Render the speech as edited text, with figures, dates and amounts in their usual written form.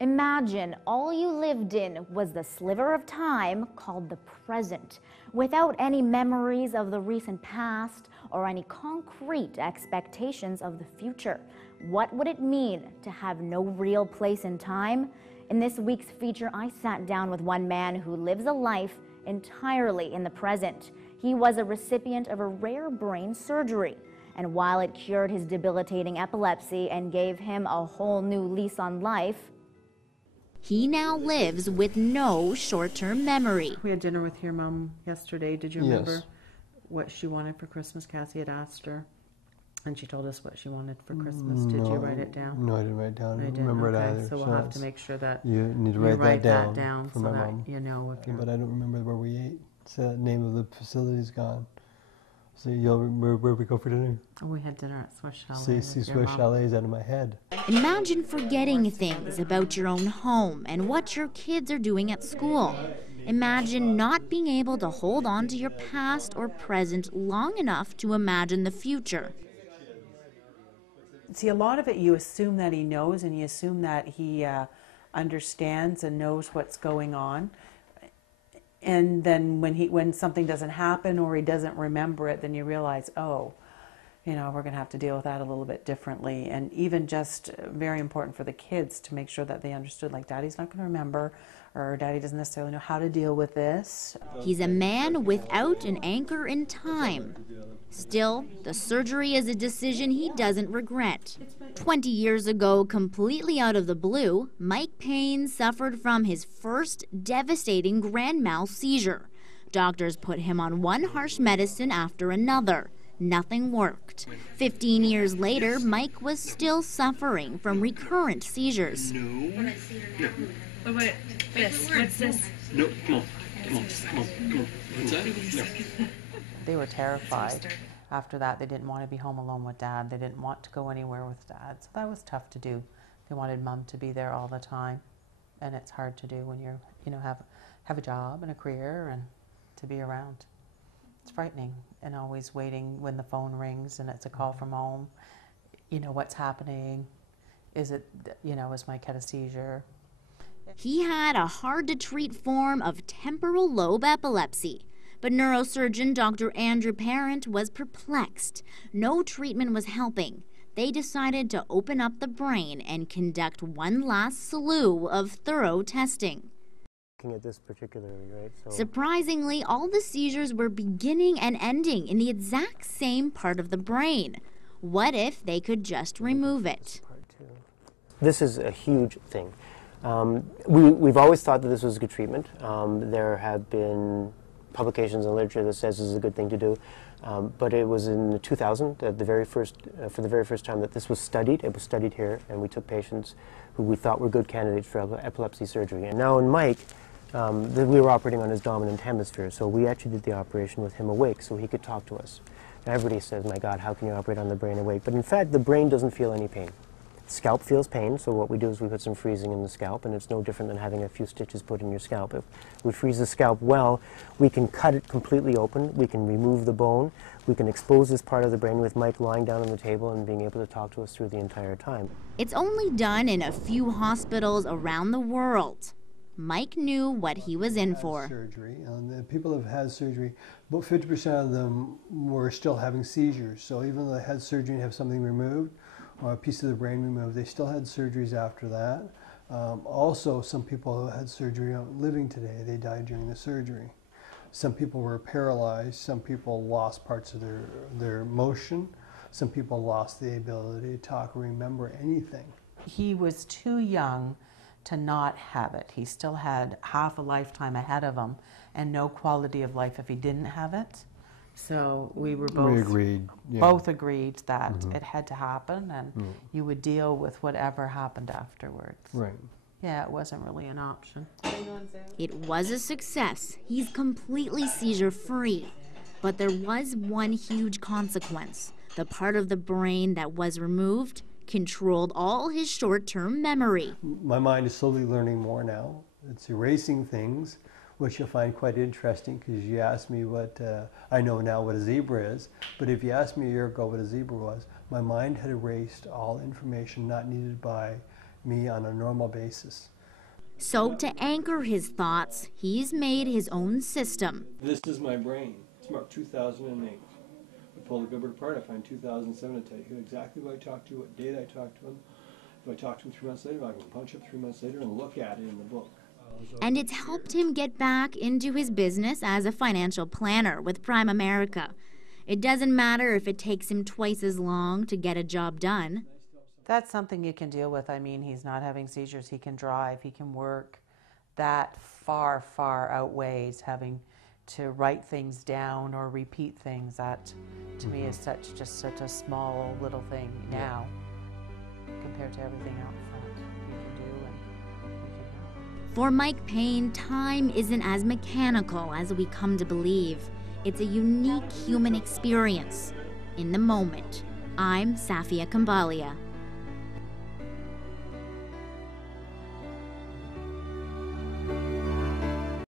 Imagine all you lived in was the sliver of time called the present, without any memories of the recent past or any concrete expectations of the future. What would it mean to have no real place in time? In this week's feature, I sat down with one man who lives a life entirely in the present. He was a recipient of a rare brain surgery, and while it cured his debilitating epilepsy and gave him a whole new lease on life, he now lives with no short-term memory. We had dinner with your mom yesterday. Did you remember what she wanted for Christmas? Cassie had asked her, and she told us what she wanted for Christmas. Did you write it down? No, I didn't write it down. I don't remember it either. So we'll have to make sure that you need to write that down for so my that mom. you know if you're... But I don't remember where we ate. So the name of the facility's gone. So where we go for dinner? Oh, we had dinner at Swiss Chalet. See, Swiss Chalet is out of my head. Imagine forgetting things about your own home and what your kids are doing at school. Imagine not being able to hold on to your past or present long enough to imagine the future. See, a lot of it you assume that he knows, and you assume that he understands and knows what's going on. And then when something doesn't happen or he doesn't remember it, then you realize, oh, you know, we're going to have to deal with that a little bit differently. And even just very important for the kids to make sure that they understood, like, Daddy's not going to remember, or Daddy doesn't necessarily know how to deal with this. He's a man without an anchor in time. Still, the surgery is a decision he doesn't regret. 20 years ago, completely out of the blue, Mike Payne suffered from his first devastating grand mal seizure. Doctors put him on one harsh medicine after another. Nothing worked. 15 years later, Mike was still suffering from recurrent seizures. No. Wait, this. What's this? No, come on. Come on. What's that? No. They were terrified. After that, they didn't want to be home alone with Dad. They didn't want to go anywhere with Dad. So that was tough to do. They wanted Mom to be there all the time. And it's hard to do when you're, you know, have a job and a career and to be around. It's frightening, and always waiting when the phone rings and it's a call from home. You know, what's happening? Is it, you know, is Mike had a seizure? He had a hard-to-treat form of temporal lobe epilepsy. But neurosurgeon Dr. Andrew Parent was perplexed. No treatment was helping. They decided to open up the brain and conduct one last slew of thorough testing. At this particularly, right? So surprisingly, all the seizures were beginning and ending in the exact same part of the brain. What if they could just remove it? This is a huge thing. We've always thought that this was a good treatment. There have been publications in literature that says this is a good thing to do. But it was in 2000, for the very first time that this was studied. It was studied here, and we took patients who we thought were good candidates for epilepsy surgery. And now in Mike, we were operating on his dominant hemisphere, so we actually did the operation with him awake so he could talk to us. Now everybody says, my God, how can you operate on the brain awake? But in fact, the brain doesn't feel any pain. Scalp feels pain, so what we do is we put some freezing in the scalp, and it's no different than having a few stitches put in your scalp. If we freeze the scalp well, we can cut it completely open, we can remove the bone, we can expose this part of the brain with Mike lying down on the table and being able to talk to us through the entire time. It's only done in a few hospitals around the world. Mike knew what he was in for. Surgery, and the people who have had surgery, about 50% of them were still having seizures. So even though they had surgery and have something removed, or a piece of the brain removed, they still had surgeries after that. Also, some people who had surgery aren't living today. They died during the surgery. Some people were paralyzed. Some people lost parts of their motion. Some people lost the ability to talk or remember anything. He was too young to not have it. He still had half a lifetime ahead of him and no quality of life if he didn't have it. So we agreed, both agreed that it had to happen, and you would deal with whatever happened afterwards. Right. Yeah, it wasn't really an option. It was a success. He's completely seizure-free. But there was one huge consequence. The part of the brain that was removed controlled all his short-term memory. My mind is slowly learning more now. It's erasing things, which you'll find quite interesting, because you asked me what, I know now what a zebra is, but if you asked me a year ago what a zebra was, my mind had erased all information not needed by me on a normal basis. So to anchor his thoughts, he's made his own system. This is my brain. It's marked 2008. I pull the Gilbert apart, I find 2007 to tell you who exactly who I talked to, what date I talked to him. If I talked to him 3 months later, I can punch up 3 months later and look at it in the book. And it's helped him get back into his business as a financial planner with Prime America. It doesn't matter if it takes him twice as long to get a job done. That's something you can deal with. I mean, he's not having seizures, he can drive, he can work. That far, far outweighs having to write things down or repeat things. That, to me, is just such a small little thing now compared to everything else that we can do and we can help. For Mike Payne, time isn't as mechanical as we come to believe. It's a unique human experience in the moment. I'm Safia Kambalia.